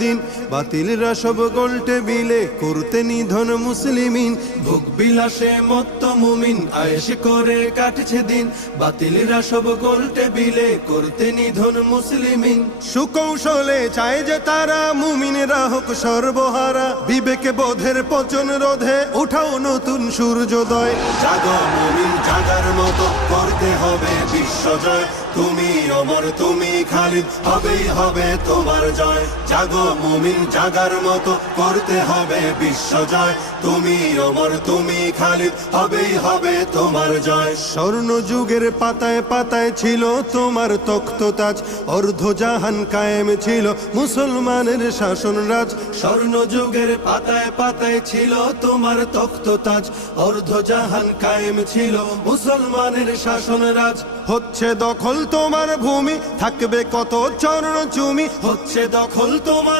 দিন বাতিলরা সব গোলটে বিলে করতে নিধন মুসলিমিন ভোগ বিলাসে মত্ত মুমিন আয়েশ করে কাটছে দিন বাতিলরা সব গোলটে বিলে করতে নিধন মুসলিমিন সুকৌশলে চায় যে তারা মুমিনরা হোক সর্বহারা বিবেকে বোধের পচন রোধে উঠাও নতুন সূর্যোদয় জাগো মুমিন জাগার মতো করতে হবে বিশ্বজয় তুমি অমর তুমি খালিদ হবেই হবে তোমার জয় জাগো মুমিন জাগার মতো করতে হবে বিশ্বজয় তুমি অমর তুমি খালিদ হবেই হবে তোমার জয় স্বর্ণ যুগের পাতায় পাতায় ছিল তোমার তখ্ততাজ অর্ধজাহান কায়েম ছিল মুসলমানের শাসন রাজ স্বর্ণ যুগের পাতায় পাতায় ছিল তোমার তখ্ততাজ অর্ধজাহান কায়েম ছিল মুসলমানের শাসন রাজ হচ্ছে দখল তোমার ভূমি থাকবে কত চরণ চুমি হচ্ছে দখল তোমার